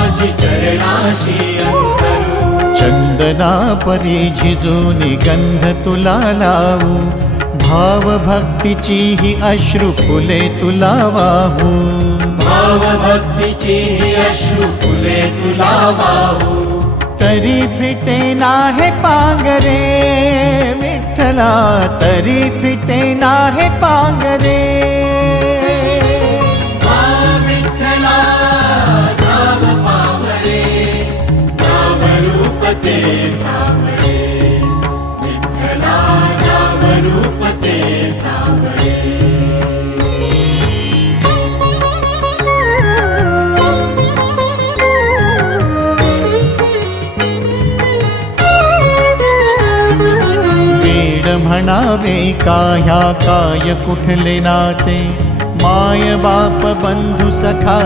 चरणाशी अंतरू. चंदना परी झिजून गंध तुला लावू. भाव भक्तीची ही अश्रू फुले तुला वाहू. भाव भक्तीची ही अश्रू फुले तुला वाहू. तरी फिटे नाहे पांगरे विठ्ठला तरी फिटे नाहे पांगरे ते सावळे विठ्ठला नाम रूप ते सावळे वेड म्हणावे का ह्या काय कुठले नाते? माय बाप बंधू सखा